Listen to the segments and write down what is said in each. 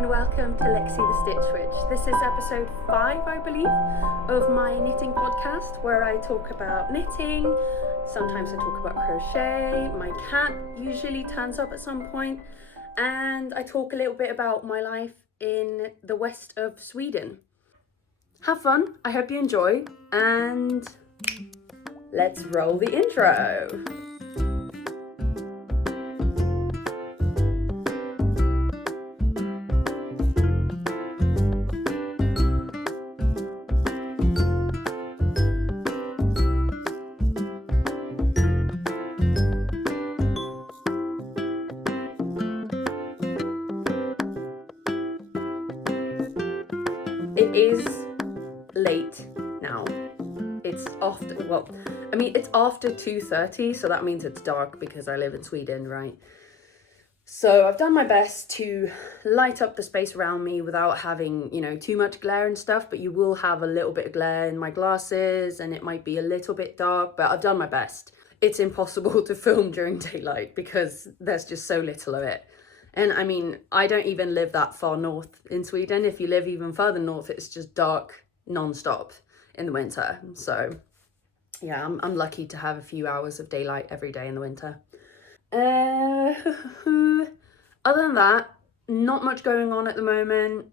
and welcome to Lexi the Stitch Witch. This is episode 5, I believe, of my knitting podcast where I talk about knitting. Sometimes I talk about crochet. My cat usually turns up at some point, and I talk a little bit about my life in the west of Sweden. Have fun, I hope you enjoy, and let's roll the intro. It is late now. It's after 2:30, so that means it's dark because I live in Sweden, right? So I've done my best to light up the space around me without having, too much glare and stuff, but you will have a little bit of glare in my glasses and it might be a little bit dark, but I've done my best. It's impossible to film during daylight because there's just so little of it. And I mean, I don't even live that far north in Sweden. If you live even further north, it's just dark non-stop in the winter. So yeah, I'm lucky to have a few hours of daylight every day in the winter. Other than that, not much going on at the moment.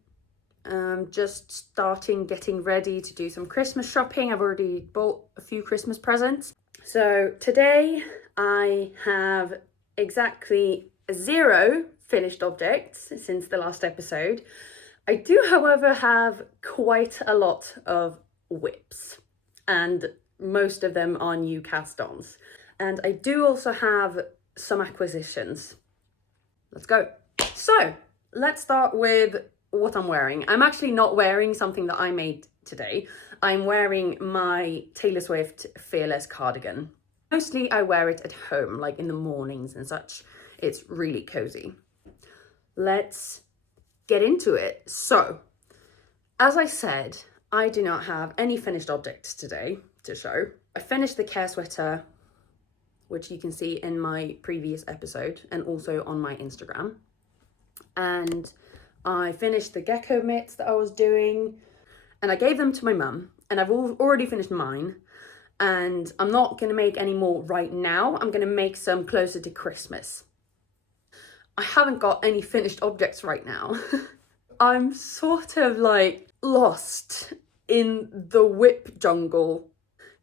Just getting ready to do some Christmas shopping. I've already bought a few Christmas presents. So today I have exactly 0 finished objects since the last episode. I do, however, have quite a lot of whips, and most of them are new cast-ons. And I do also have some acquisitions. Let's go. So let's start with what I'm wearing. I'm actually not wearing something that I made today. I'm wearing my Taylor Swift Fearless cardigan. Mostly I wear it at home, like in the mornings and such. It's really cozy. Let's get into it. So, as I said, I do not have any finished objects today to show. I finished the care sweater, which you can see in my previous episode and also on my Instagram. And I finished the gecko mitts that I was doing, and I gave them to my mum, and I've already finished mine. And I'm not going to make any more right now. I'm going to make some closer to Christmas. I haven't got any finished objects right now. I'm sort of like lost in the whip jungle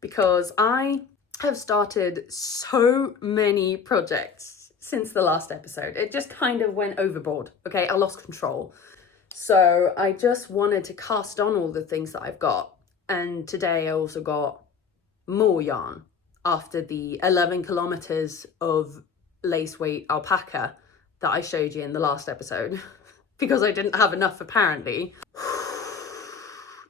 because I have started so many projects since the last episode. It just kind of went overboard. Okay, I lost control. So I just wanted to cast on all the things that I've got. And today I also got more yarn after the 11 kilometers of lace weight alpaca that I showed you in the last episode because I didn't have enough apparently.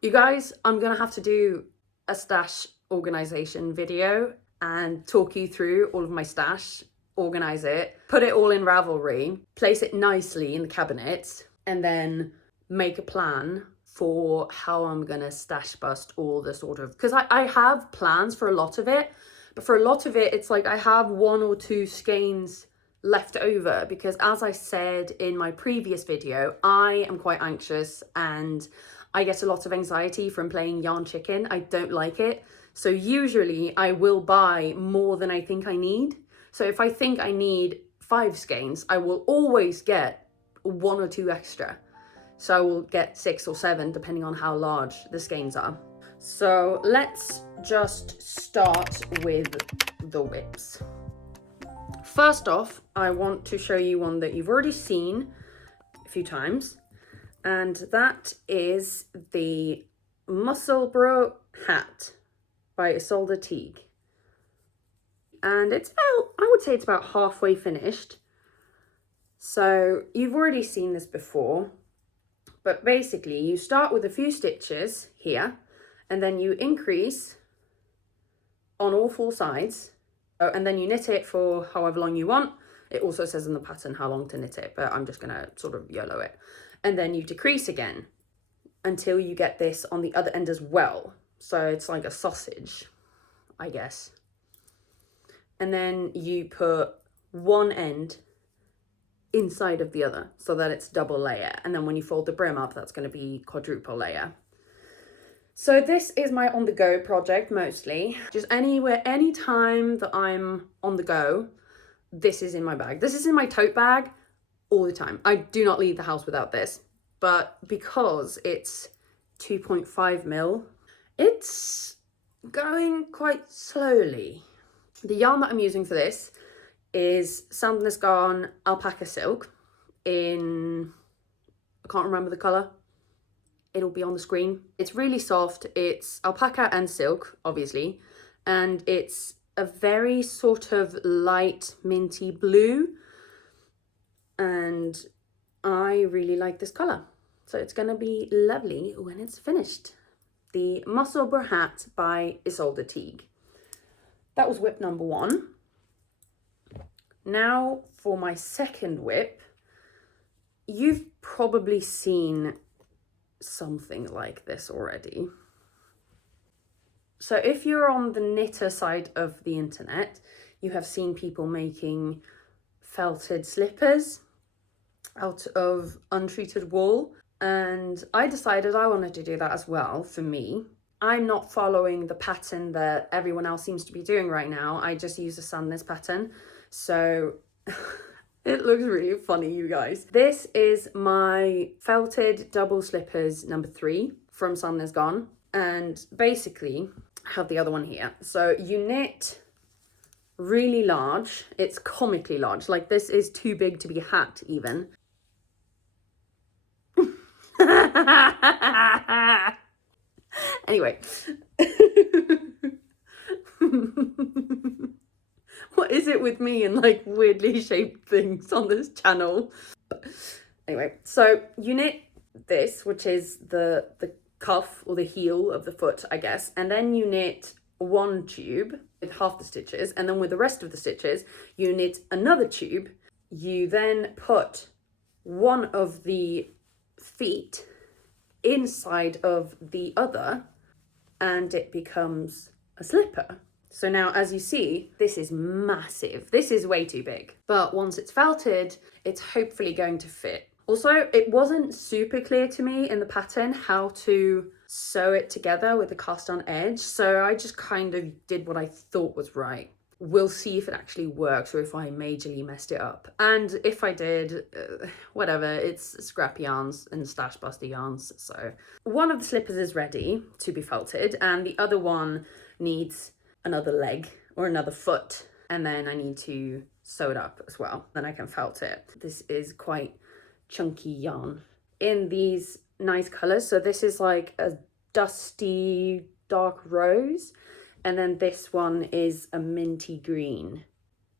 You guys, I'm gonna have to do a stash organization video and talk you through all of my stash, organize it, put it all in Ravelry, place it nicely in the cabinet, and then make a plan for how I'm gonna stash bust all the sort of, because I have plans for a lot of it, but for a lot of it, it's like I have 1 or 2 skeins left over because, as I said in my previous video, I am quite anxious and I get a lot of anxiety from playing yarn chicken. I don't like it. So usually I will buy more than I think I need. So if I think I need 5 skeins, I will always get 1 or 2 extra. So I will get 6 or 7 depending on how large the skeins are. So let's just start with the whips. First off, I want to show you one that you've already seen a few times, and that is the Musselburgh hat by Ysolda Teague. And it's about halfway finished. So you've already seen this before, but basically you start with a few stitches here, and then you increase on all 4 sides. And then you knit it for however long you want. It also says in the pattern how long to knit it, but I'm just gonna sort of YOLO it. And then you decrease again until you get this on the other end as well. So it's like a sausage, I guess. And then you put one end inside of the other so that it's double layer. And then when you fold the brim up, that's going to be quadruple layer. So this is my on the go project mostly. Just anywhere, anytime that I'm on the go, this is in my bag. This is in my tote bag all the time. I do not leave the house without this. But because it's 2.5 mil, it's going quite slowly. The yarn that I'm using for this is Sandnes Garn Alpaca Silk in, I can't remember the colour. It'll be on the screen. It's really soft. It's alpaca and silk, obviously. And it's a very sort of light minty blue. And I really like this colour. So it's going to be lovely when it's finished. The Musselburgh hat by Ysolda Teague. That was whip number 1. Now for my second whip. You've probably seen something like this already. So if you're on the knitter side of the internet, you have seen people making felted slippers out of untreated wool, and I decided I wanted to do that as well for me. I'm not following the pattern that everyone else seems to be doing right now. I just use the Sandnes pattern, so it looks really funny, you guys. This is my felted double slippers number 3 from Sandnes Garn, and basically I have the other one here. So you knit really large. It's comically large. Like, this is too big to be a hat even. Anyway. What is it with me and like weirdly shaped things on this channel? Anyway, so you knit this, which is the cuff or the heel of the foot, I guess, and then you knit one tube with half the stitches, and then with the rest of the stitches you knit another tube. You then put one of the feet inside of the other and it becomes a slipper. So now, as you see, this is massive. This is way too big. But once it's felted, it's hopefully going to fit. Also, it wasn't super clear to me in the pattern how to sew it together with the cast on edge. So I just kind of did what I thought was right. We'll see if it actually works or if I majorly messed it up. And if I did, whatever, it's scrap yarns and stash buster yarns. So one of the slippers is ready to be felted and the other one needs another leg or another foot, and then I need to sew it up as well. Then I can felt it. This is quite chunky yarn in these nice colors. So this is like a dusty dark rose, and then this one is a minty green.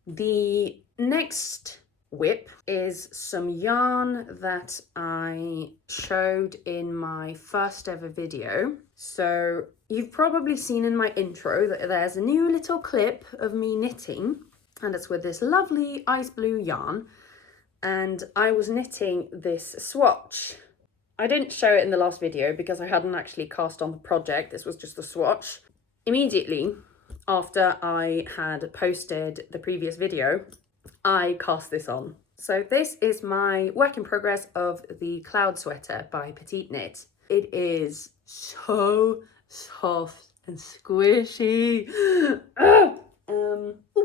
The next whip is some yarn that I showed in my first ever video. So you've probably seen in my intro that there's a new little clip of me knitting, and it's with this lovely ice blue yarn, and I was knitting this swatch. I didn't show it in the last video because I hadn't actually cast on the project. This was just the swatch. Immediately after I had posted the previous video, I cast this on. So this is my work in progress of the Cloud Sweater by PetiteKnit. It is so soft and squishy. Oh,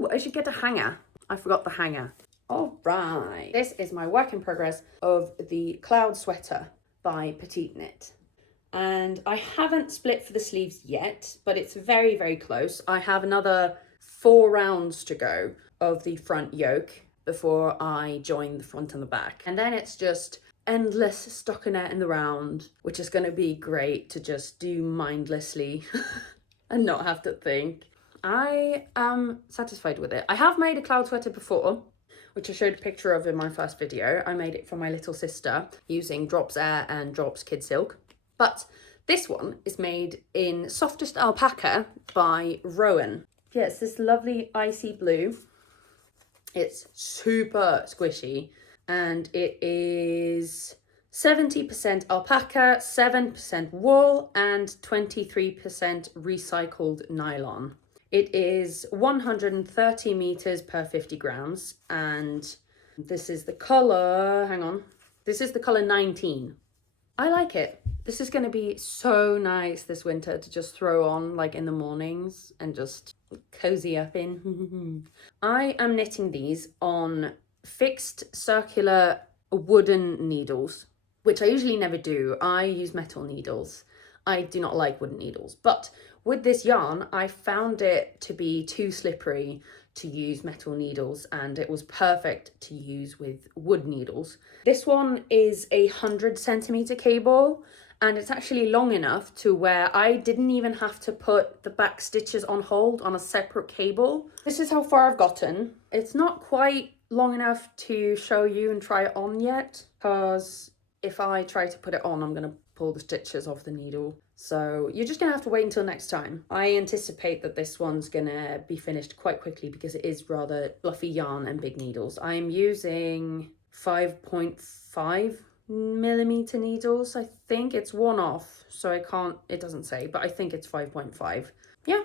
I should get a hanger. I forgot the hanger. All right. This is my work in progress of the Cloud Sweater by PetiteKnit. And I haven't split for the sleeves yet, but it's very, very close. I have another 4 rounds to go of the front yoke before I join the front and the back. And then it's just endless stockinette in the round, which is going to be great to just do mindlessly and not have to think. I am satisfied with it. I have made a cloud sweater before, which I showed a picture of in my first video. I made it for my little sister using Drops Air and Drops Kid Silk. But this one is made in Softest Alpaca by Rowan. Yeah, it's this lovely icy blue. It's super squishy, and it is 70% alpaca, 7% wool, and 23% recycled nylon. It is 130 meters per 50 grams, and This is the color, hang on. This is the color 19. I like it. This is going to be so nice this winter to just throw on like in the mornings and just cozy up in. I am knitting these on fixed circular wooden needles, which I usually never do. I use metal needles. I do not like wooden needles, but with this yarn, I found it to be too slippery to use metal needles, and it was perfect to use with wood needles. This one is 100cm cable, and it's actually long enough to where I didn't even have to put the back stitches on hold on a separate cable. This is how far I've gotten. It's not quite long enough to show you and try it on yet, because if I try to put it on, I'm gonna pull the stitches off the needle. So you're just gonna have to wait until next time. I anticipate that this one's gonna be finished quite quickly because it is rather fluffy yarn and big needles. I'm using 5.5mm needles. I think it's one off, so I can't, it doesn't say, but I think it's 5.5. Yeah,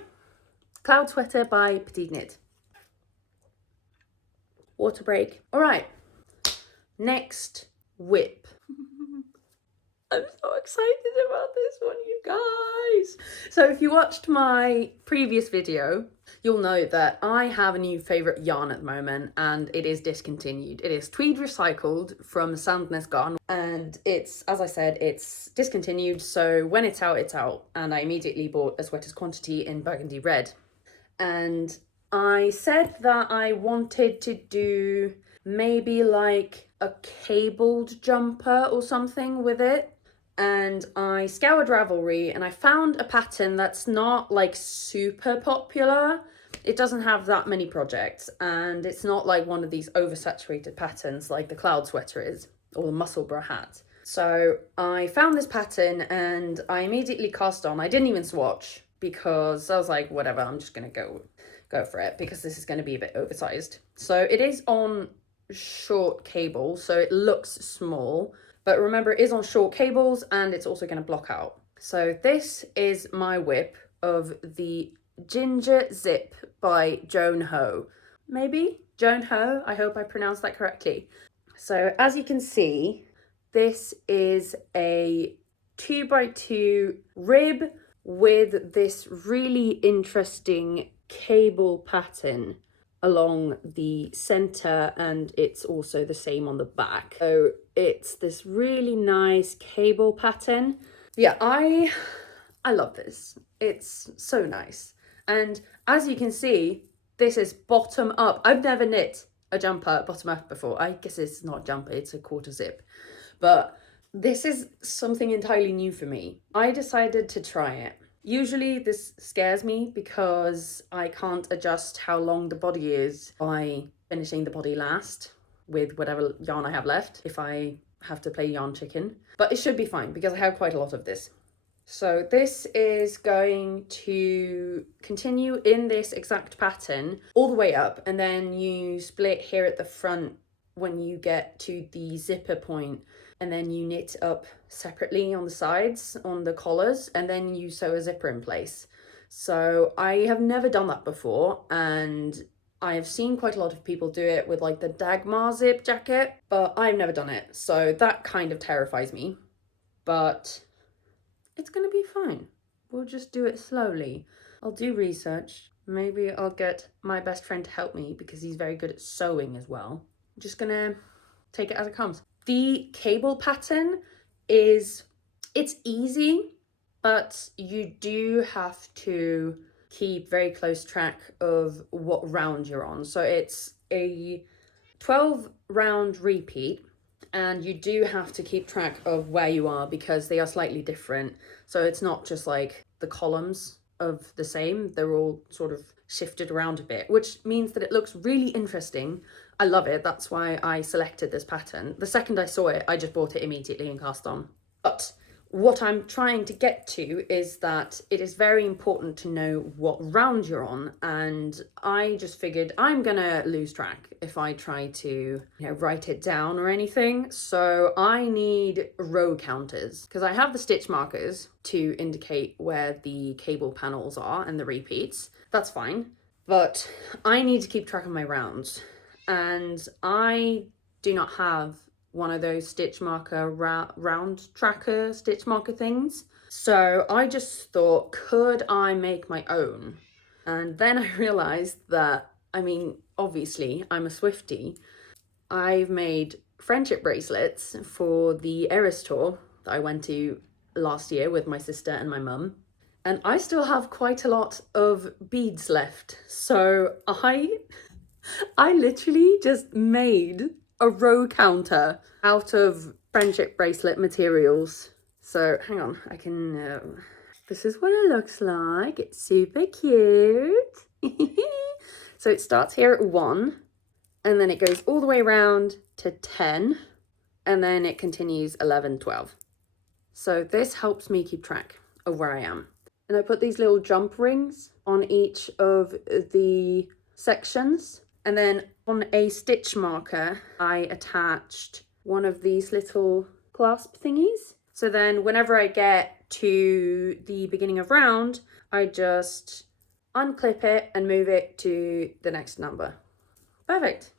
Cloud Sweater by PetiteKnit. Water break. All right, next whip. I'm so excited about this one, you guys. So if you watched my previous video, you'll know that I have a new favourite yarn at the moment, and it is discontinued. It is Tweed recycled from Sandnes Garn, and it's, as I said, it's discontinued. So when it's out, and I immediately bought a sweater's quantity in burgundy red. And I said that I wanted to do maybe like a cabled jumper or something with it. And I scoured Ravelry and I found a pattern that's not like super popular. It doesn't have that many projects, and it's not like one of these oversaturated patterns like the cloud sweater is, or the Musselburgh hat. So I found this pattern and I immediately cast on. I didn't even swatch because I was like, whatever, I'm just gonna go for it because this is gonna be a bit oversized. So it is on short cable, so it looks small. But remember, it is on short cables and it's also going to block out. So this is my whip of the Ginger Zip by Joan Ho. Maybe? Joan Ho? I hope I pronounced that correctly. So as you can see, this is a 2x2 rib with this really interesting cable pattern along the center, and it's also the same on the back. So it's this really nice cable pattern. Yeah, I love this. It's so nice. And as you can see, this is bottom up. I've never knit a jumper bottom up before. I guess it's not a jumper, it's a quarter zip. But this is something entirely new for me. I decided to try it. Usually this scares me because I can't adjust how long the body is by finishing the body last with whatever yarn I have left if I have to play yarn chicken. But it should be fine because I have quite a lot of this. So this is going to continue in this exact pattern all the way up, and then you split here at the front when you get to the zipper point, and then you knit up separately on the sides on the collars, and then you sew a zipper in place. So I have never done that before, and I have seen quite a lot of people do it with like the Dagmar zip jacket, but I've never done it, so that kind of terrifies me. But it's gonna be fine. We'll just do it slowly. I'll do research. Maybe I'll get my best friend to help me because he's very good at sewing as well. I'm just gonna take it as it comes. The cable pattern it's easy, but you do have to keep very close track of what round you're on. So it's a 12 round repeat, and you do have to keep track of where you are because they are slightly different. So it's not just like the columns of the same, they're all sort of shifted around a bit, which means that it looks really interesting. I love it. That's why I selected this pattern. The second I saw it, I just bought it immediately and cast on. But what I'm trying to get to is that it is very important to know what round you're on, and I just figured I'm gonna lose track if I try to write it down or anything. So I need row counters because I have the stitch markers to indicate where the cable panels are and the repeats. That's fine, but I need to keep track of my rounds, and I do not have one of those stitch marker round tracker stitch marker things. So I just thought, could I make my own? And then I realized that, I mean, obviously I'm a Swiftie. I've made friendship bracelets for the Eras tour that I went to last year with my sister and my mum. And I still have quite a lot of beads left. So I literally just made a row counter out of friendship bracelet materials. So hang on, I can, this is what it looks like. It's super cute. So it starts here at 1, and then it goes all the way around to 10, and then it continues 11, 12. So this helps me keep track of where I am. And I put these little jump rings on each of the sections. And then on a stitch marker, I attached one of these little clasp thingies. So then whenever I get to the beginning of round, I just unclip it and move it to the next number. Perfect.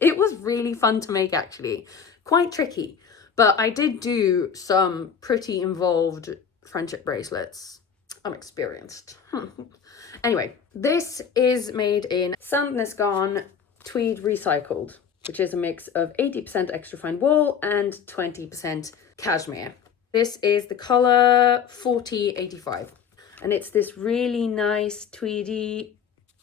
It was really fun to make, actually. Quite tricky, but I did do some pretty involved friendship bracelets. I'm experienced. Anyway, this is made in Sandnes Garn Tweed Recycled, which is a mix of 80% extra fine wool and 20% cashmere. This is the colour 4085, and it's this really nice tweedy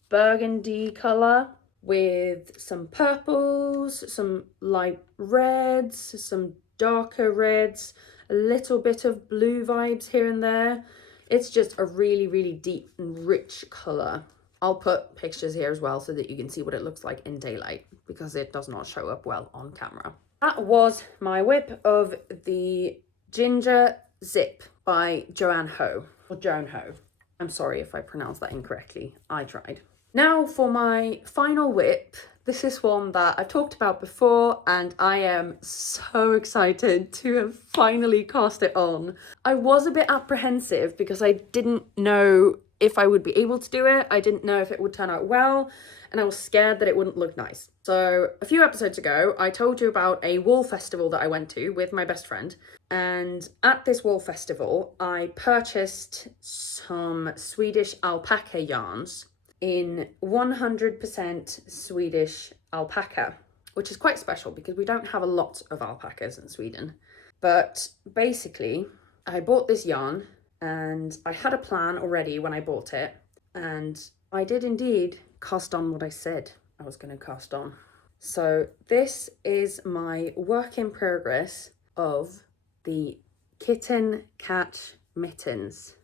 burgundy colour with some purples, some light reds, some darker reds, a little bit of blue vibes here and there. It's just a really, really deep and rich colour. I'll put pictures here as well so that you can see what it looks like in daylight, because it does not show up well on camera. That was my whip of the Ginger Zip by Joan Ho, or Joan Ho. I'm sorry if I pronounced that incorrectly. I tried. Now for my final whip. This is one that I've talked about before, and I am so excited to have finally cast it on. I was a bit apprehensive because I didn't know if I would be able to do it. I didn't know if it would turn out well, and I was scared that it wouldn't look nice. So a few episodes ago, I told you about a wool festival that I went to with my best friend. And at this wool festival, I purchased some Swedish alpaca yarns in 100% Swedish alpaca, which is quite special because we don't have a lot of alpacas in Sweden. But basically, I bought this yarn and I had a plan already when I bought it, and I did indeed cast on what I said I was going to cast on. So this is my work in progress of the Kitten Catch Mittens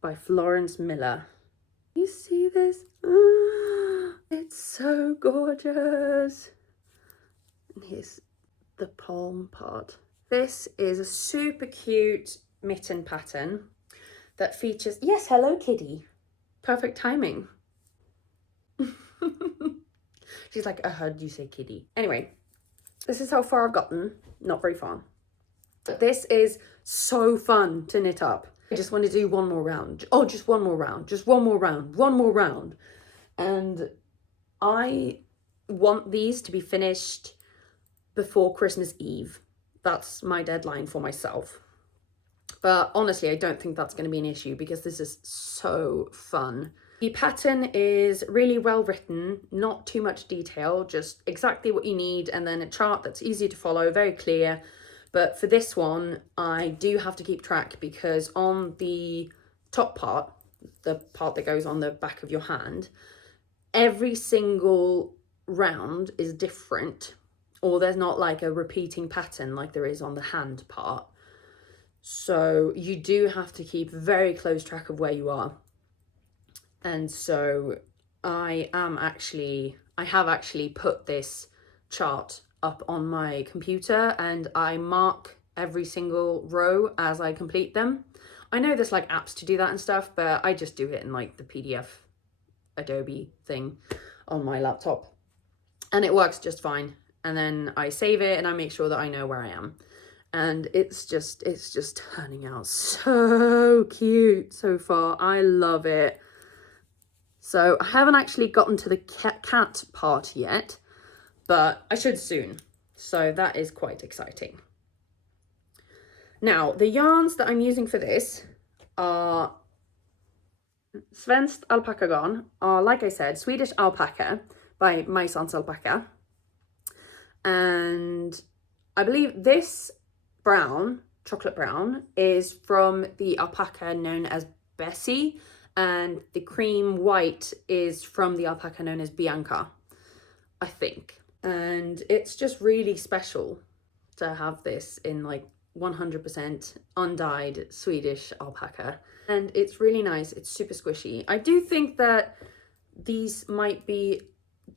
by Florence Miller. You see this? It's so gorgeous. And here's the palm part. This is a super cute mitten pattern that features, yes, hello kitty. Perfect timing. She's like, I heard you say kitty. Anyway, this is how far I've gotten. Not very far. But this is so fun to knit up. I just want to do one more round. Oh, just one more round. Just one more round. One more round. And I want these to be finished before Christmas Eve. That's my deadline for myself. But honestly, I don't think that's going to be an issue because this is so fun. The pattern is really well written, not too much detail, just exactly what you need, and then a chart that's easy to follow, very clear. But for this one, I do have to keep track because on the top part, the part that goes on the back of your hand, every single round is different, or there's not like a repeating pattern like there is on the hand part. So you do have to keep very close track of where you are. And so I have actually put this chart up on my computer and I mark every single row as I complete them. I know there's like apps to do that and stuff, but I just do it in like the PDF Adobe thing on my laptop and it works just fine. And then I save it and I make sure that I know where I am. And it's just turning out so cute so far. I love it. So I haven't actually gotten to the cat part yet, but I should soon. So that is quite exciting. Now, the yarns that I'm using for this are Svenskt Alpaca garn, are, like I said, Swedish Alpaca by Alpakka. And I believe this brown, chocolate brown, is from the alpaca known as Bessie, and the cream white is from the alpaca known as Bianca, I think. And it's just really special to have this in like 100% undyed Swedish alpaca. And it's really nice. It's super squishy. I do think that these might be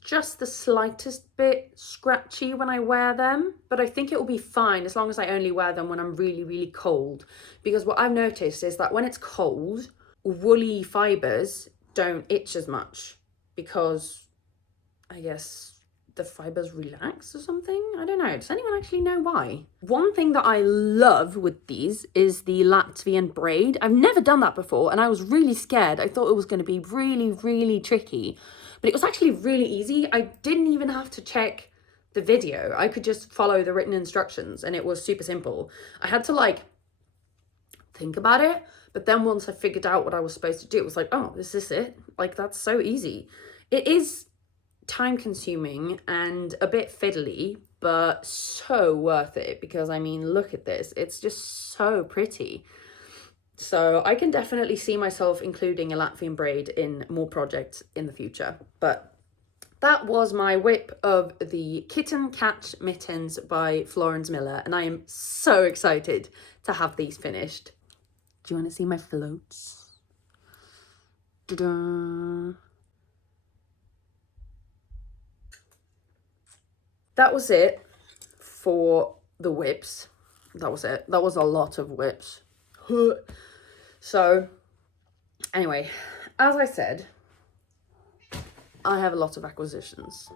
just the slightest bit scratchy when I wear them, but I think it will be fine as long as I only wear them when I'm really, really cold. Because what I've noticed is that when it's cold, woolly fibers don't itch as much because I guess the fibers relax or something. I don't know. Does anyone actually know why? One thing that I love with these is the Latvian braid. I've never done that before and I was really scared. I thought it was going to be really, really tricky, but it was actually really easy. I didn't even have to check the video. I could just follow the written instructions and it was super simple. I had to like think about it, but then once I figured out what I was supposed to do, it was like, oh, is this it? Like, that's so easy. It is time consuming and a bit fiddly, but so worth it because I mean, look at this. It's just so pretty. So I can definitely see myself including a Latvian braid in more projects in the future. But that was my whip of the Kitten Catch Mittens by Florence Miller, and I am so excited to have these finished. Do you want to see my floats? Ta-da! That was it for the whips. That was it. That was a lot of whips. So anyway, as I said, I have a lot of acquisitions.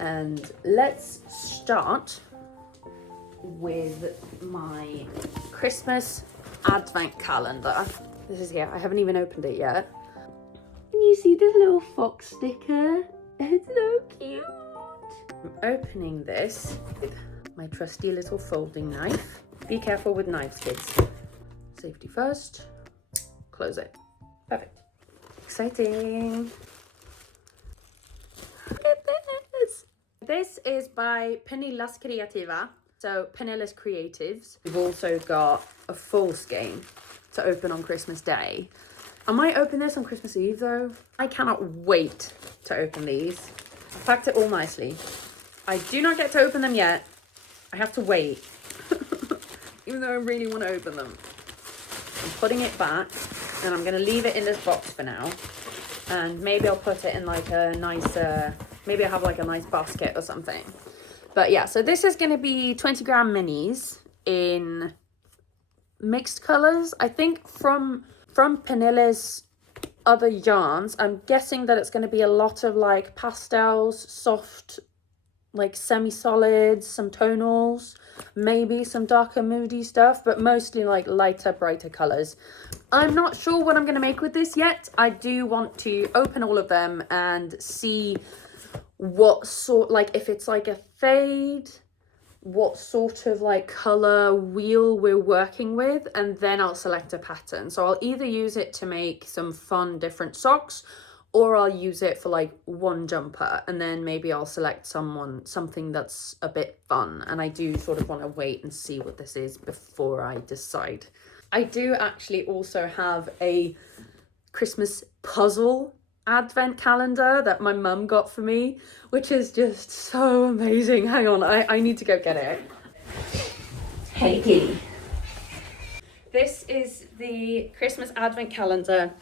And let's start with my Christmas advent calendar. This is here. I haven't even opened it yet. Can you see this little fox sticker? It's so cute. I'm opening this with my trusty little folding knife. Be careful with knives, kids. Safety first. Close it. Perfect. Exciting. Look at this. This is by Pernillas Kreativa. So Pernillas Creatives. We've also got a full skein to open on Christmas Day. I might open this on Christmas Eve though. I cannot wait to open these. I packed it all nicely. I do not get to open them yet. I have to wait. Even though I really want to open them. I'm putting it back and I'm going to leave it in this box for now. And maybe I'll put it in like a nice, maybe I'll have like a nice basket or something. But yeah, so this is going to be 20 gram minis in mixed colors. I think from Pernillas' other yarns, I'm guessing that it's going to be a lot of like pastels, soft, like semi-solids, some tonals, maybe some darker moody stuff, but mostly like lighter, brighter colors. I'm not sure what I'm going to make with this yet. I do want to open all of them and see what sort, like if it's like a fade, what sort of like color wheel we're working with, and then I'll select a pattern. So I'll either use it to make some fun different socks, or I'll use it for like one jumper, and then maybe I'll select something that's a bit fun. And I do sort of want to wait and see what this is before I decide. I do actually also have a Christmas puzzle advent calendar that my mum got for me, which is just so amazing. Hang on, I need to go get it. Hey kitty. This is the Christmas advent calendar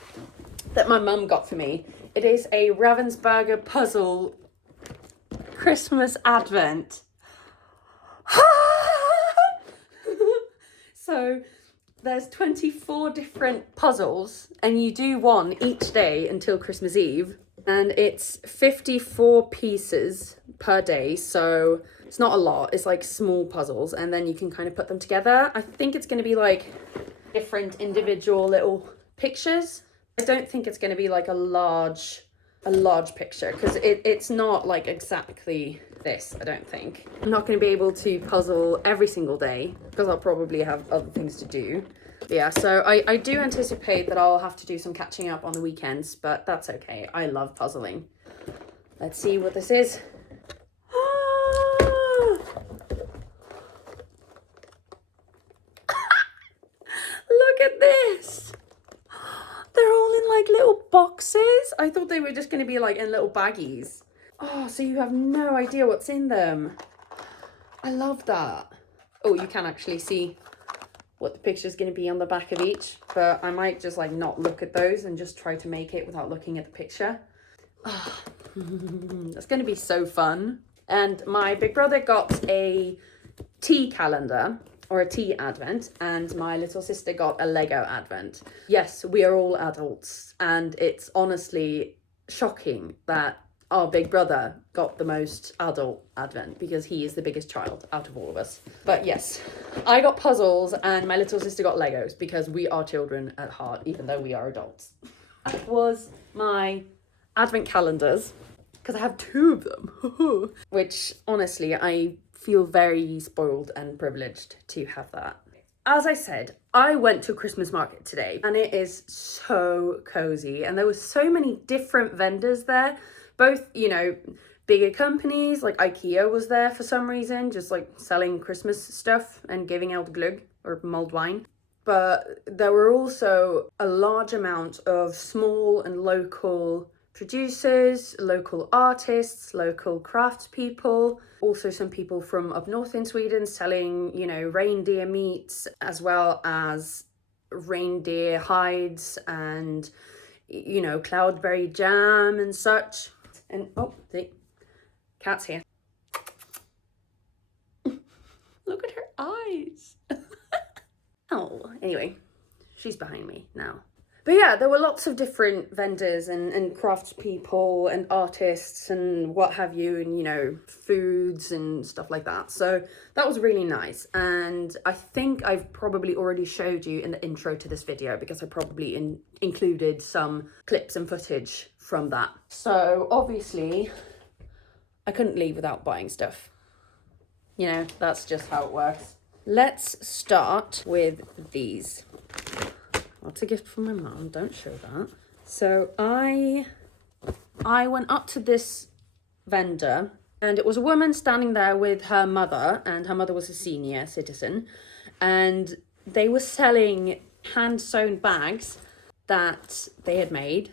that my mum got for me. It is a Ravensburger puzzle Christmas advent. So there's 24 different puzzles and you do one each day until Christmas Eve, and it's 54 pieces per day, so it's not a lot. It's like small puzzles and then you can kind of put them together. I think it's going to be like different individual little pictures. I don't think it's going to be like a large picture because it's not like exactly this, I don't think. I'm not going to be able to puzzle every single day because I'll probably have other things to do. But yeah, so I do anticipate that I'll have to do some catching up on the weekends, but that's okay. I love puzzling. Let's see what this is. Look at this. They're all in like little boxes. I thought they were just going to be like in little baggies. Oh, so you have no idea what's in them. I love that. Oh, you can actually see what the picture is going to be on the back of each, but I might just like not look at those and just try to make it without looking at the picture. Oh, that's going to be so fun. And my big brother got a tea calendar, or a tea advent, and my little sister got a Lego advent. Yes, we are all adults, and it's honestly shocking that our big brother got the most adult advent because he is the biggest child out of all of us. But yes, I got puzzles and my little sister got Legos because we are children at heart, even though we are adults. That was my advent calendars, because I have 2 of them, which honestly, I feel very spoiled and privileged to have that. As I said, I went to a Christmas market today and it is so cozy, and there were so many different vendors there. Both, you know, bigger companies like IKEA was there for some reason, just like selling Christmas stuff and giving out glögg or mulled wine. But there were also a large amount of small and local producers, local artists, local craftspeople, also some people from up north in Sweden selling, you know, reindeer meats as well as reindeer hides and, you know, cloudberry jam and such. And oh, the cat's here. Look at her eyes. Oh, anyway, she's behind me now. But yeah, there were lots of different vendors and craftspeople and artists and what have you, and, you know, foods and stuff like that. So that was really nice. And I think I've probably already showed you in the intro to this video because I probably included some clips and footage from that. So obviously I couldn't leave without buying stuff. You know, that's just how it works. Let's start with these. What's a gift from my mum? Don't show that. So I went up to this vendor and it was a woman standing there with her mother, and her mother was a senior citizen, and they were selling hand sewn bags that they had made,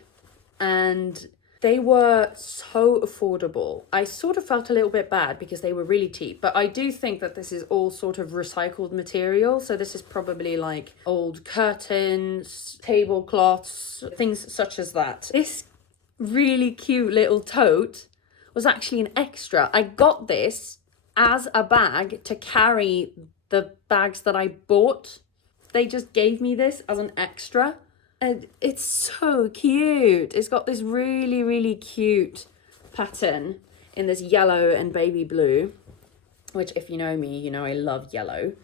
and they were so affordable. I sort of felt a little bit bad because they were really cheap, but I do think that this is all sort of recycled material. So this is probably like old curtains, tablecloths, things such as that. This really cute little tote was actually an extra. I got this as a bag to carry the bags that I bought. They just gave me this as an extra. And it's so cute. It's got this really, really cute pattern in this yellow and baby blue, which if you know me, you know I love yellow.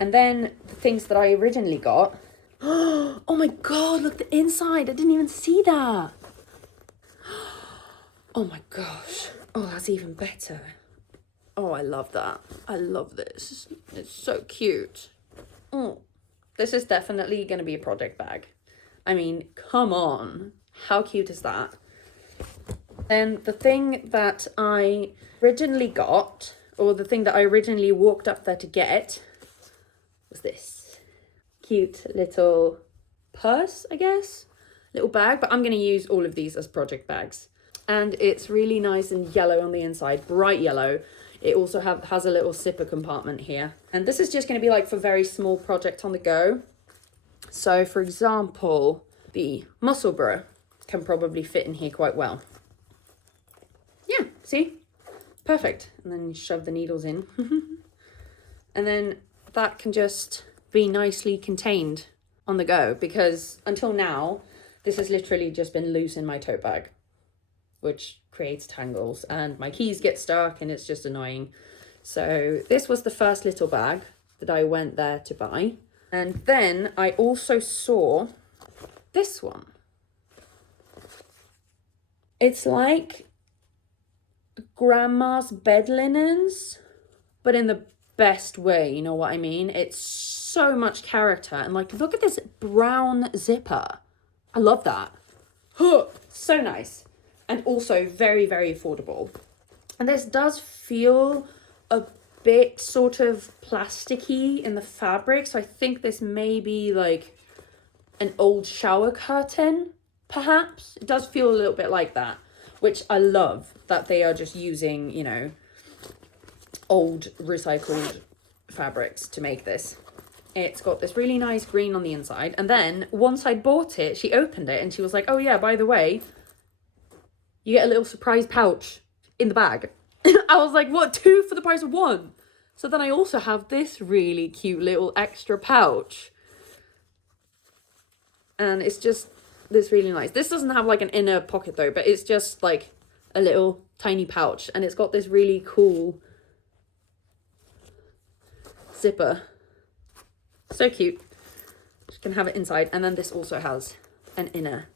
And then the things that I originally got. Oh my God, look, the inside. I didn't even see that. Oh my gosh. Oh, that's even better. Oh, I love that. I love this. It's so cute. Oh, this is definitely going to be a project bag. I mean, come on. How cute is that? Then the thing that I originally got, or the thing that I originally walked up there to get, was this cute little purse, I guess. Little bag, but I'm going to use all of these as project bags. And it's really nice and yellow on the inside, bright yellow. It also has a little zipper compartment here. And this is just going to be like for very small projects on the go. So, for example, the Musselburgh can probably fit in here quite well. Yeah, see? Perfect. And then you shove the needles in. And then that can just be nicely contained on the go, because until now, this has literally just been loose in my tote bag, which creates tangles and my keys get stuck and it's just annoying. So this was the first little bag that I went there to buy. And then I also saw this one. It's like grandma's bed linens, but in the best way, you know what I mean? It's so much character, and like, look at this brown zipper. I love that. So nice, and also very, very affordable. And this does feel a bit sort of plasticky in the fabric, so I think this may be like an old shower curtain, perhaps. It does feel a little bit like that, which I love that they are just using, you know, old recycled fabrics to make this. It's got this really nice green on the inside, and then once I bought it, she opened it and she was like, oh yeah, by the way, you get a little surprise pouch in the bag. I was like, what, 2 for the price of 1? So then I also have this really cute little extra pouch, and it's just this really nice. This doesn't have like an inner pocket though, but it's just like a little tiny pouch, and it's got this really cool zipper. So cute. You can have it inside, and then this also has an inner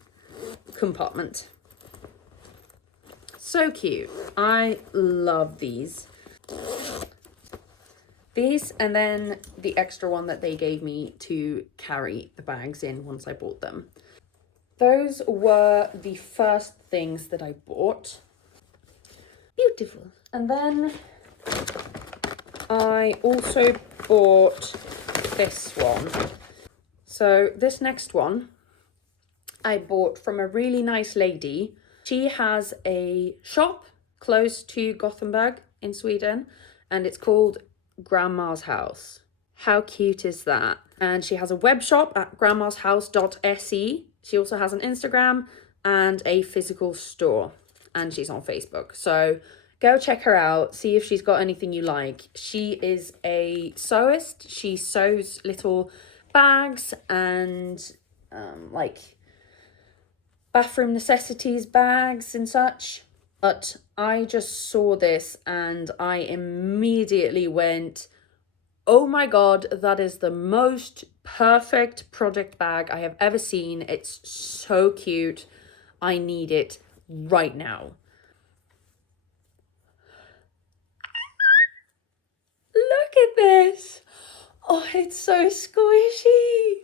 compartment. So cute. I love these. These, and then the extra one that they gave me to carry the bags in once I bought them. Those were the first things that I bought. Beautiful. And then I also bought this one. So this next one I bought from a really nice lady. She has a shop close to Gothenburg in Sweden, and it's called Grandma's House. How cute is that? And she has a web shop at grandmashouse.se. She also has an Instagram and a physical store, and she's on Facebook. So go check her out, see if she's got anything you like. She is a sewist. She sews little bags and like bathroom necessities bags and such. But I just saw this and I immediately went, oh my god, that is the most perfect project bag I have ever seen. It's so cute. I need it right now. Look at this. Oh, it's so squishy.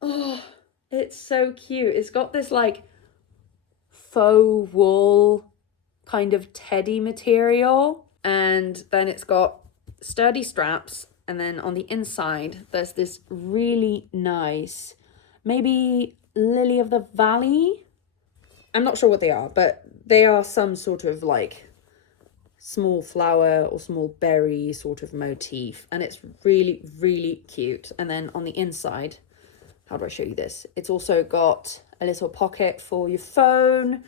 Oh, it's so cute. It's got this like faux wool kind of teddy material, and then it's got sturdy straps, and then on the inside there's this really nice, maybe lily of the valley. I'm not sure what they are, but they are some sort of like small flower or small berry sort of motif, and it's really, really cute. And then on the inside, how do I show you this? It's also got a little pocket for your phone,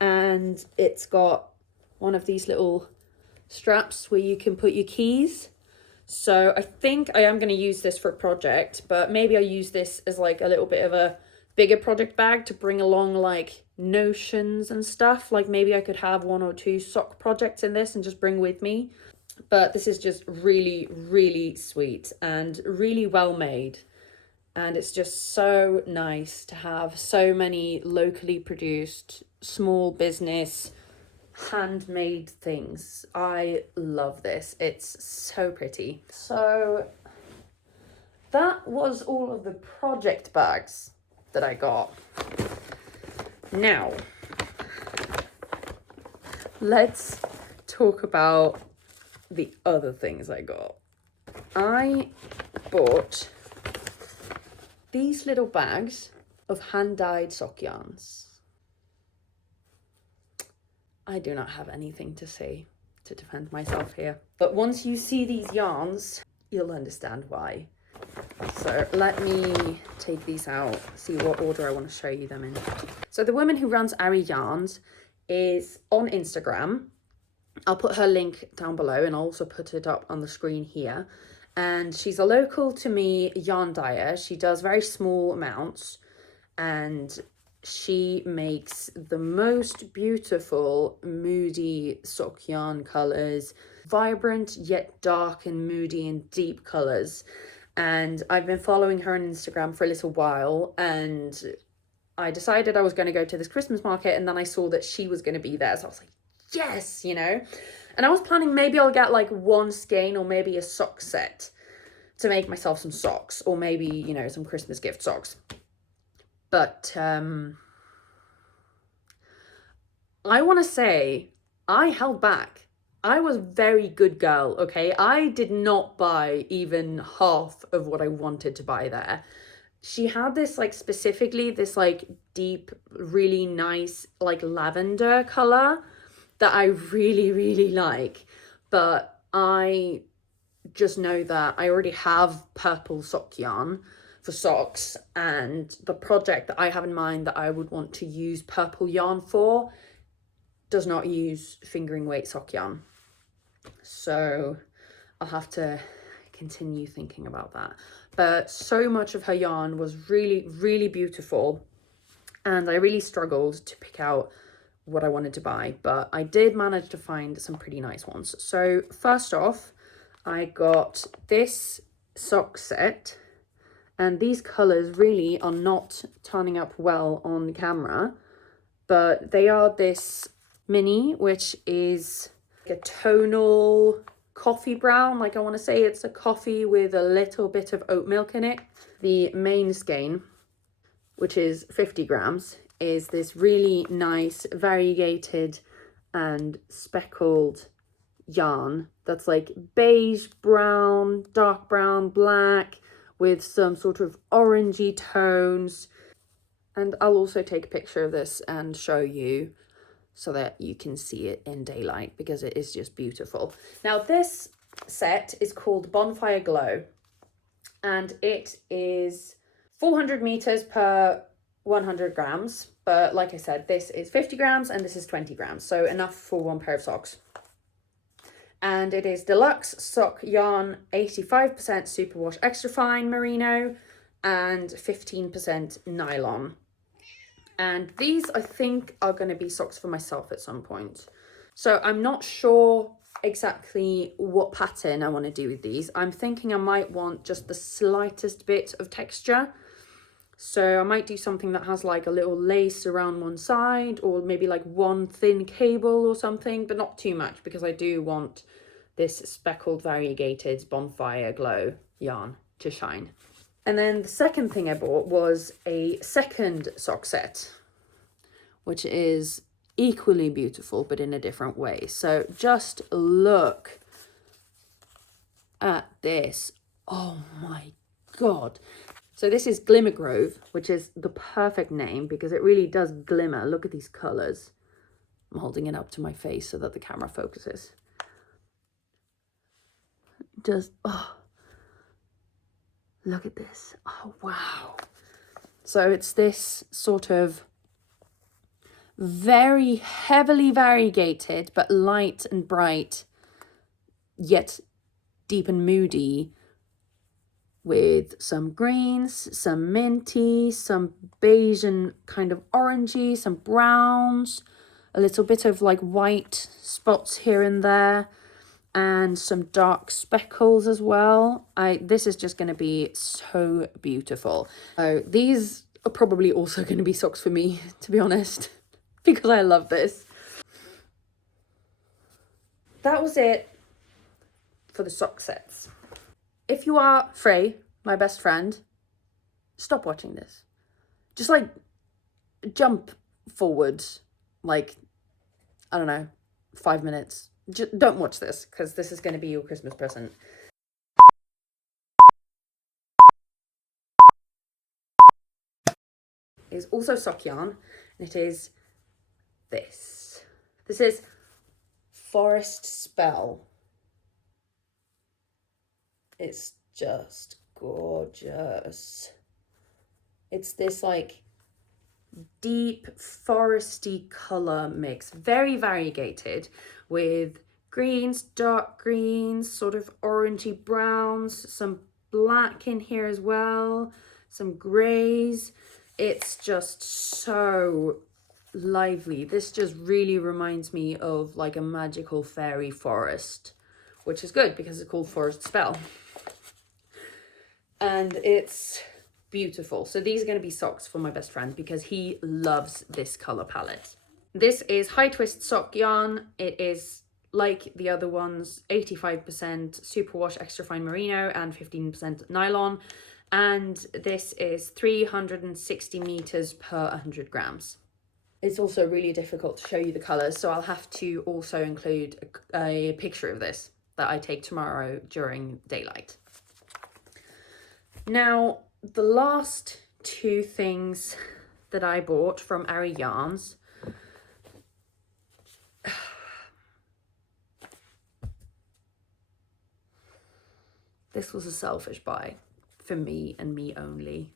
and it's got one of these little straps where you can put your keys. So I think I am going to use this for a project, but maybe I'll use this as like a little bit of a bigger project bag to bring along like notions and stuff. Like maybe I could have 1 or 2 sock projects in this and just bring with me. But this is just really, really sweet and really well made. And it's just so nice to have so many locally produced, small business, handmade things. I love this. It's so pretty. So that was all of the project bags that I got. Now, let's talk about the other things I got. I bought these little bags of hand-dyed sock yarns. I do not have anything to say to defend myself here, but once you see these yarns, you'll understand why. So let me take these out, see what order I want to show you them in. So the woman who runs Ari Yarns is on Instagram. I'll put her link down below, and I'll also put it up on the screen here. And she's a local to me yarn dyer. She does very small amounts, and she makes the most beautiful moody sock yarn colours, vibrant yet dark and moody and deep colours. And I've been following her on Instagram for a little while, and I decided I was going to go to this Christmas market, and then I saw that she was going to be there, so I was like, yes, you know. And I was planning maybe I'll get like one skein or maybe a sock set to make myself some socks, or maybe, you know, some Christmas gift socks. But I want to say I held back. I was very good girl, okay? I did not buy even half of what I wanted to buy there. She had this, like, specifically this, like, deep, really nice, like, lavender color that I really, really like. But I just know that I already have purple sock yarn for socks, and the project that I have in mind that I would want to use purple yarn for does not use fingering weight sock yarn. So I'll have to continue thinking about that. But so much of her yarn was really, really beautiful, and I really struggled to pick out what I wanted to buy, but I did manage to find some pretty nice ones. So first off, I got this sock set, and these colors really are not turning up well on camera, but they are this mini, which is a tonal coffee brown. Like, I want to say it's a coffee with a little bit of oat milk in it. The main skein, which is 50 grams, is this really nice variegated and speckled yarn that's like beige, brown, dark brown, black, with some sort of orangey tones. And I'll also take a picture of this and show you so that you can see it in daylight, because it is just beautiful. Now, this set is called Bonfire Glow, and it is 400 meters per 100 grams. But like I said, this is 50 grams and this is 20 grams, so enough for one pair of socks. And it is deluxe sock yarn, 85% superwash extra fine merino and 15% nylon. And these, I think, are going to be socks for myself at some point. So I'm not sure exactly what pattern I want to do with these. I'm thinking I might want just the slightest bit of texture. So I might do something that has like a little lace around one side, or maybe like one thin cable or something, but not too much, because I do want this speckled variegated Bonfire Glow yarn to shine. And then the second thing I bought was a second sock set, which is equally beautiful, but in a different way. So just look at this. Oh my God. So this is Glimmer Grove, which is the perfect name because it really does glimmer. Look at these colors. I'm holding it up to my face so that the camera focuses. Just, oh. Look at this. Oh, wow. So it's this sort of very heavily variegated, but light and bright, yet deep and moody, with some greens, some minty, some beige and kind of orangey, some browns, a little bit of like white spots here and there, and some dark speckles as well. This is just going to be so beautiful. So these are probably also going to be socks for me, to be honest, because I love this. That was it for the sock sets. If you are Frey, my best friend, stop watching this. Just like jump forwards, like, I don't know, 5 minutes. Just don't watch this, because this is going to be your Christmas present. It's also sock yarn, and it is this. This is Forest Spell. It's just gorgeous. It's this like deep foresty color mix, very variegated, with greens, dark greens, sort of orangey browns, some black in here as well, some grays. It's just so lively. This just really reminds me of like a magical fairy forest, which is good because it's called Forest Spell. And it's beautiful. So these are going to be socks for my best friend because he loves this color palette. This is high twist sock yarn. It is like the other ones, 85% superwash extra fine merino and 15% nylon. And this is 360 meters per 100 grams. It's also really difficult to show you the colors, so I'll have to also include a picture of this that I take tomorrow during daylight. Now, the last two things that I bought from Ari Yarns. This was a selfish buy for me and me only.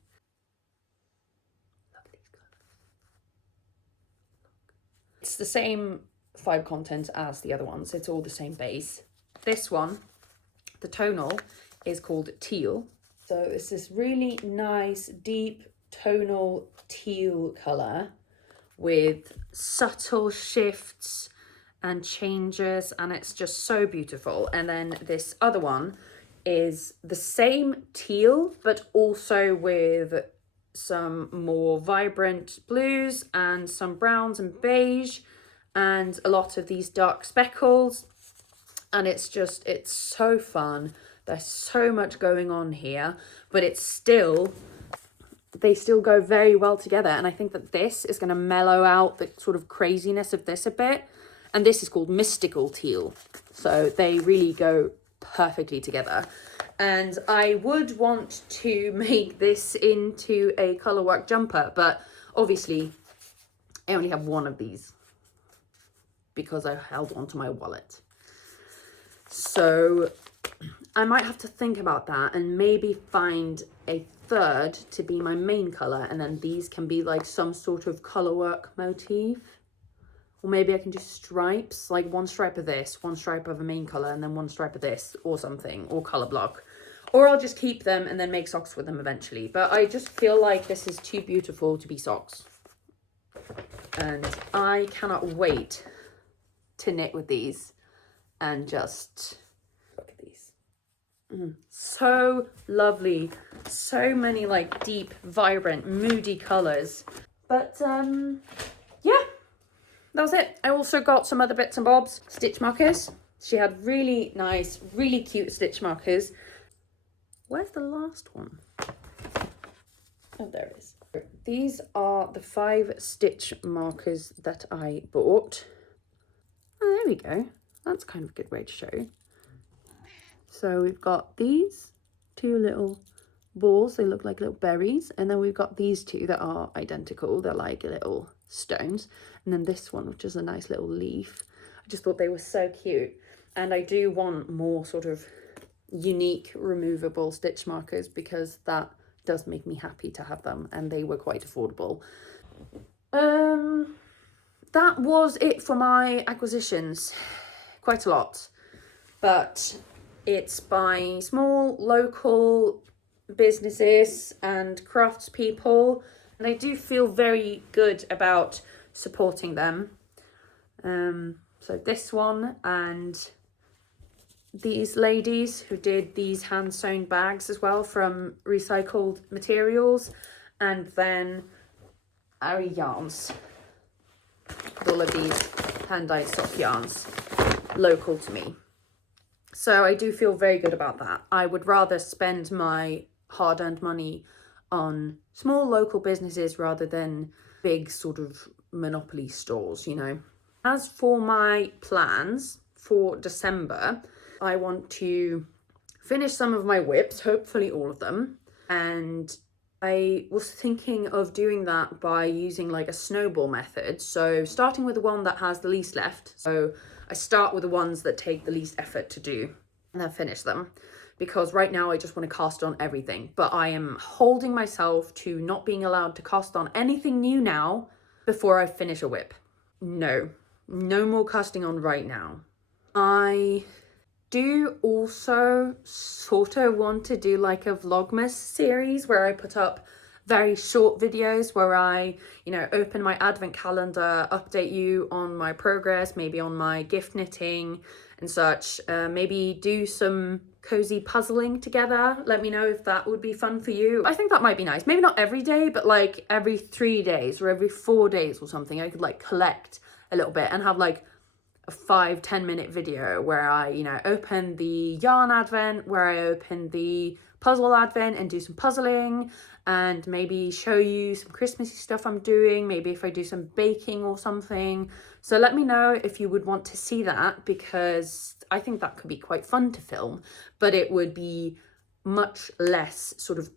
Look at these colors. It's the same fibre content as the other ones. It's all the same base. This one, the tonal, is called Teal. So it's this really nice, deep, tonal teal colour with subtle shifts and changes, and it's just so beautiful. And then this other one is the same teal, but also with some more vibrant blues and some browns and beige and a lot of these dark speckles. And it's so fun. There's so much going on here, but they still go very well together. And I think that this is going to mellow out the sort of craziness of this a bit. And this is called Mystical Teal. So they really go perfectly together. And I would want to make this into a Colorwork jumper, but obviously I only have one of these because I held onto my wallet. So I might have to think about that and maybe find a third to be my main colour, and then these can be like some sort of Colorwork motif. Or maybe I can do stripes, like one stripe of this, one stripe of a main colour, and then one stripe of this or something, or colour block. Or I'll just keep them and then make socks with them eventually. But I just feel like this is too beautiful to be socks. And I cannot wait to knit with these and just look at these. So lovely. So many like deep, vibrant, moody colours. But yeah. That was it. I also got some other bits and bobs. Stitch markers. She had really nice, really cute stitch markers. Where's the last one? Oh, there it is. These are the 5 stitch markers that I bought. Oh, there we go. That's kind of a good way to show. So we've got these 2 little balls. They look like little berries. And then we've got these 2 that are identical. They're like little stones. And then this one, which is a nice little leaf. I just thought they were so cute. And I do want more sort of unique removable stitch markers because that does make me happy to have them, and they were quite affordable. That was it for my acquisitions. Quite a lot. But it's by small local businesses and craftspeople, and I do feel very good about supporting them. So this one and these ladies who did these hand sewn bags as well from recycled materials, and then Ari Yarns with all of these hand dyed sock yarns local to me. So I do feel very good about that. I would rather spend my hard-earned money on small local businesses rather than big sort of monopoly stores, you know. As for my plans for December, I want to finish some of my whips, hopefully all of them. And I was thinking of doing that by using like a snowball method. So starting with the one that has the least left. So I start with the ones that take the least effort to do and then finish them. Because right now I just want to cast on everything. But I am holding myself to not being allowed to cast on anything new now before I finish a whip. No more casting on right now. I do also sort of want to do like a Vlogmas series where I put up very short videos where I, you know, open my advent calendar, update you on my progress, maybe on my gift knitting and such. Maybe do some cozy puzzling together. Let me know if that would be fun for you. I think that might be nice. Maybe not every day, but like every 3 days or every 4 days or something. I could like collect a little bit and have like a 5-10 minute video where I, you know, open the yarn advent, where I open the puzzle advent and do some puzzling, and maybe show you some Christmassy stuff I'm doing, maybe if I do some baking or something. So let me know if you would want to see that, because I think that could be quite fun to film, but it would be much less sort of,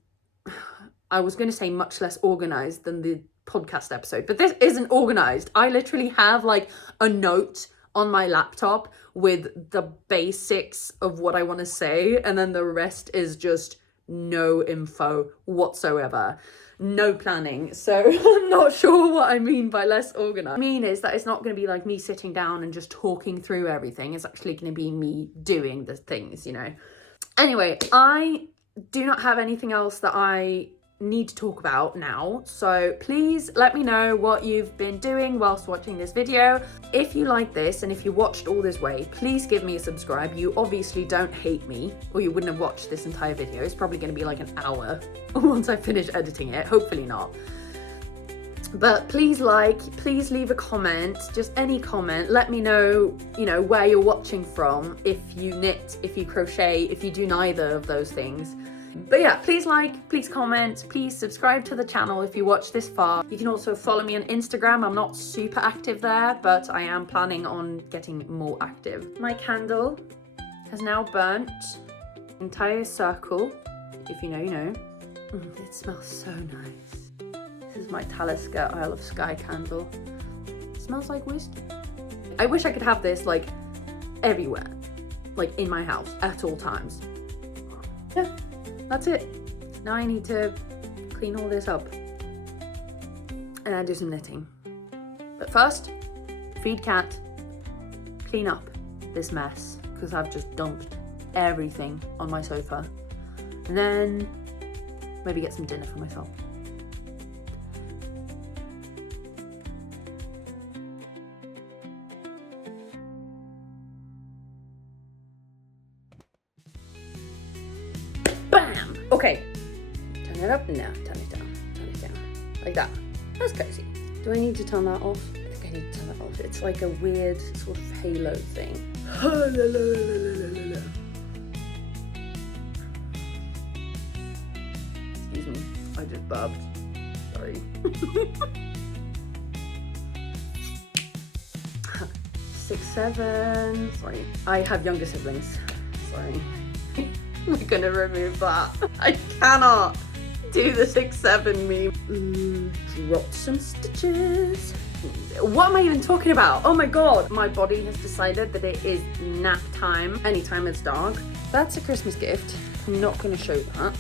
I was going to say much less organized than the podcast episode, but this isn't organized. I literally have like a note on my laptop with the basics of what I want to say, and then the rest is just no info whatsoever, no planning. So I'm not sure what I mean by less organized. What I mean is that it's not going to be like me sitting down and just talking through everything. It's actually going to be me doing the things, you know. Anyway, I do not have anything else that I need to talk about now, so please let me know what you've been doing whilst watching this video. If you like this and if you watched all this way, please give me a subscribe. You obviously don't hate me, or you wouldn't have watched this entire video. It's probably going to be like an hour once I finish editing it, hopefully not. But please please leave a comment, just any comment. Let me know, you know, where you're watching from, if you knit, if you crochet, if you do neither of those things. But yeah, please please comment, please subscribe to the channel if you watch this far. You can also follow me on Instagram. I'm not super active there, but I am planning on getting more active. My candle has now burnt the entire circle. If you know, you know. It smells so nice. This is my Talisker Isle of Skye candle. It smells like whiskey. I wish I could have this like everywhere, like in my house at all times. Yeah. That's it. Now I need to clean all this up and then do some knitting. But first, feed cat, clean up this mess, because I've just dumped everything on my sofa. And then maybe get some dinner for myself. Okay, turn it up, no, turn it down, like that. That's crazy. Do I need to turn that off? I think I need to turn that off. It's like a weird sort of halo thing. Excuse me, I just burped. Sorry. 6, 7, sorry. I have younger siblings, sorry. We're gonna remove that. I cannot do the 6, 7 meme. Dropped some stitches. What am I even talking about? Oh my god. My body has decided that it is nap time anytime it's dark. That's a Christmas gift. I'm not gonna show that.